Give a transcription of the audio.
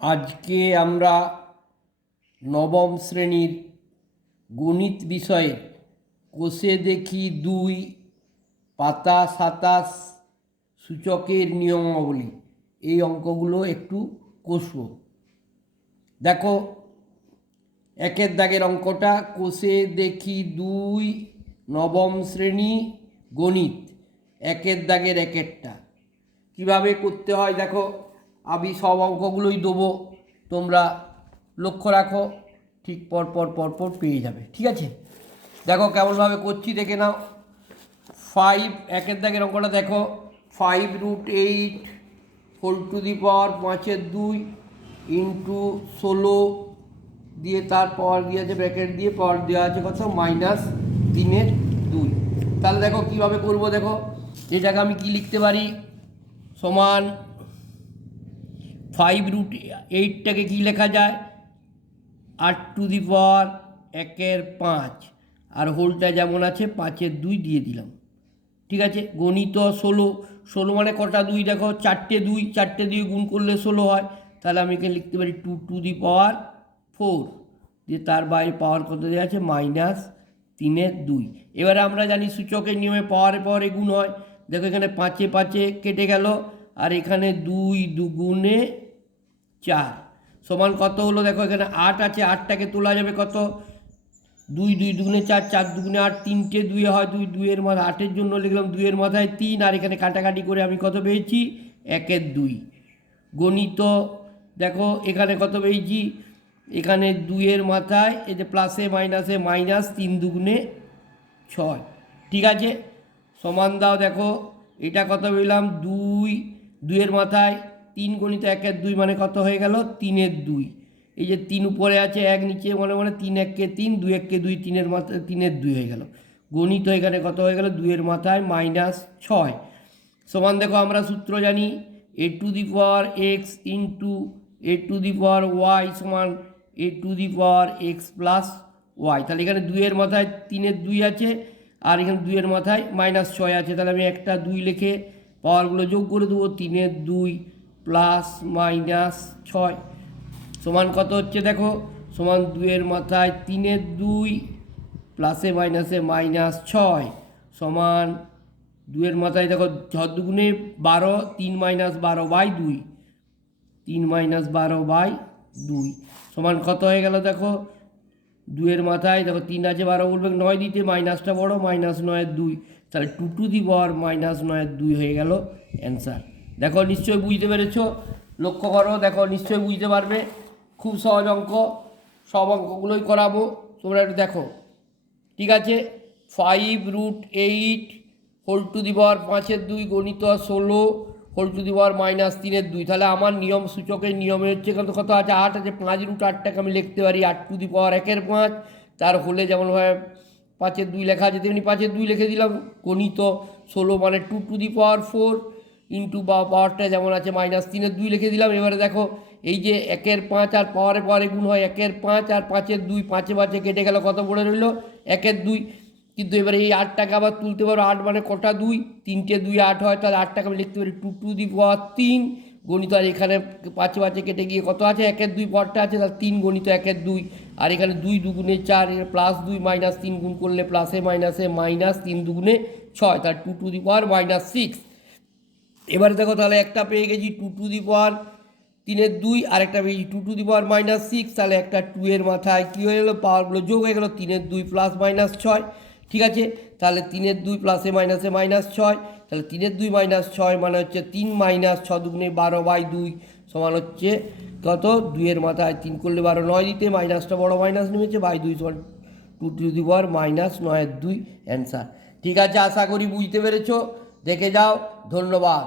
আজকে আমরা নবম শ্রেণীর গণিত বিষয়ের কোষে দেখি 2 পাতা 27 সূচকের নিয়মাবলী এই অঙ্কগুলো একটু কষব। দেখো একের দাগের অঙ্কটা, কোষে দেখি 2 নবম শ্রেণী গণিত, একের দাগের একেরটা কীভাবে করতে হয় দেখো। আমি সব অঙ্কগুলোই দেবো, তোমরা লক্ষ্য রাখো, ঠিক পর পেয়ে যাবে। ঠিক আছে, দেখো কেমনভাবে করছি দেখে নাও। 5 একের দাগের অঙ্কটা দেখো, 5√8 whole to the power 5/2 into 16 দিয়ে তার পাওয়ার দিয়ে আছে ব্র্যাকেট দিয়ে পাওয়ার দেওয়া আছে কত -3/2। তাহলে দেখো কীভাবে করবো, দেখো এটাকে আমি কি লিখতে পারি, সমান 5√8টাকে কী লেখা যায় 8⁵ আর হোলটা যেমন আছে 5/2 দিয়ে দিলাম। ঠিক আছে, গণিত 16 মানে কটা 2 দেখো, 4টে 2 গুণ করলে 16 হয়। তাহলে আমি এখানে লিখতে পারি 2⁴ দিয়ে তার বাইরে পাওয়ার কত দেওয়া আছে -3/2। এবারে আমরা জানি সূচকের নিয়মে পাওয়ারে গুণ হয়। দেখো এখানে 5 কেটে গেল, আর এখানে 2 2 4 সমান কত হলো, দেখো এখানে 8 আছে, 8টাকে তোলা যাবে কত 2 2 4 4 2 8, 3টে 2 হয় 2, 2-এর মাথায় 8-এর জন্য লিখলাম 2-এর মাথায় 3, আর এখানে কাটাকাটি করে আমি কত পেয়েছি 1/2। গণিত দেখো এখানে কত পেয়েছি, এখানে 2-এর মাথায় এই যে প্লাসে মাইনাসে -3 × 6। ঠিক আছে, সমান দাও, দেখো এটা কত পেলাম 2-এর মাথায় 3 গণিত 1/2 মানে কত হয়ে গেল 3/2। এই যে 3 উপরে আছে 1 নিচে, মনে 3 1 3 2 1 2 3-এর মাথায় 3/2 হয়ে গেল। গণিত এখানে কত হয়ে গেল 2-এর মাথায় -6। সমান দেখো আমরা সূত্র জানি a⁴x ইন্টু a⁴y সমান a⁴x প্লাস y। তাহলে এখানে 2-এর মাথায় 3/2 আছে, আর এখানে 2-এর মাথায় -6 আছে। তাহলে আমি একটা 2 লিখে পাওয়ারগুলো যোগ করে দেবো, 3/2 প্লাস -6 সমান কত হচ্ছে দেখো, সমান 2-এর মাথায় 3/2 প্লাসে মাইনাসে -6 সমান 2-এর মাথায় দেখো 6 দুগুণে 12, 3 - 12/2, 3 - 12/2 সমান কত হয়ে গেল দেখো, 2-এর মাথায় দেখো 3 আছে 12 বলবে 9 দিতে, মাইনাসটা বড় -9/2, তাহলে 2⁻⁹2 হয়ে গেল অ্যান্সার। দেখো নিশ্চয়ই বুঝতে পেরেছো, লক্ষ্য করো, দেখো নিশ্চয়ই বুঝতে পারবে, খুব সহজ অঙ্ক, সব অঙ্কগুলোই করাবো, তোমরা একটু দেখো। ঠিক আছে, 5√8 হোল টু দি পাওয়ার 5/2 গণিত 16 হোল টু দি পাওয়ার -3/2। তাহলে আমার নিয়ম, সূচকের নিয়মে হচ্ছে কত আছে 8 আছে, 5√8টাকে আমি লিখতে পারি 8⁵ তার হোলে যেমনভাবে 5/2 লেখা আছে তেমনি 5/2 লিখে দিলাম। গণিত 16 মানে 2⁴ ইন্টু পাওয়ারটা যেমন আছে -3/2 লিখে দিলাম। এবারে দেখো এই যে 1/5 আর পাওয়ারে গুণ হয় 1/5 আর 5/2, 5 কেটে গেল, কত পড়ে রইল 1/2। কিন্তু এবারে এই 8টাকে আবার তুলতে পারো, 8 মানে কটা 2, 3টে 2 8 হয়, তাহলে 8টাকে আমি লিখতে পারি 2⁴ গণিত, আর এখানে 5 কেটে গিয়ে কত আছে 1/2 পরটা আছে, তাহলে 3 গণিত 1/2, আর এখানে 2 2 4 +2 -3 গুণ করলে প্লাসে মাইনাসে -3 2 6, তার 2⁻6। এবারে দেখো তাহলে একটা পেয়ে গেছি 2⁻3/2, আর একটা পেয়েছি 2⁻6, তাহলে একটা 2-এর মাথায় কী হয়ে গেলো, পাওয়ারগুলো যোগ হয়ে গেলো 3/2 প্লাস -6। ঠিক আছে, তাহলে 3/2 প্লাসে মাইনাসে -6, তাহলে 3/2 -6 মানে হচ্ছে 3 - 6 2 12/2 সমান হচ্ছে কত, 2-এর মাথায় 3 করলে 12, 9 দিতে, মাইনাসটা বড় মাইনাস নেমেছে, /2 সমান 2⁻⁻9/2 অ্যান্সার। ঠিক আছে, আশা করি বুঝতে পেরেছো, দেখে যাও, ধন্যবাদ।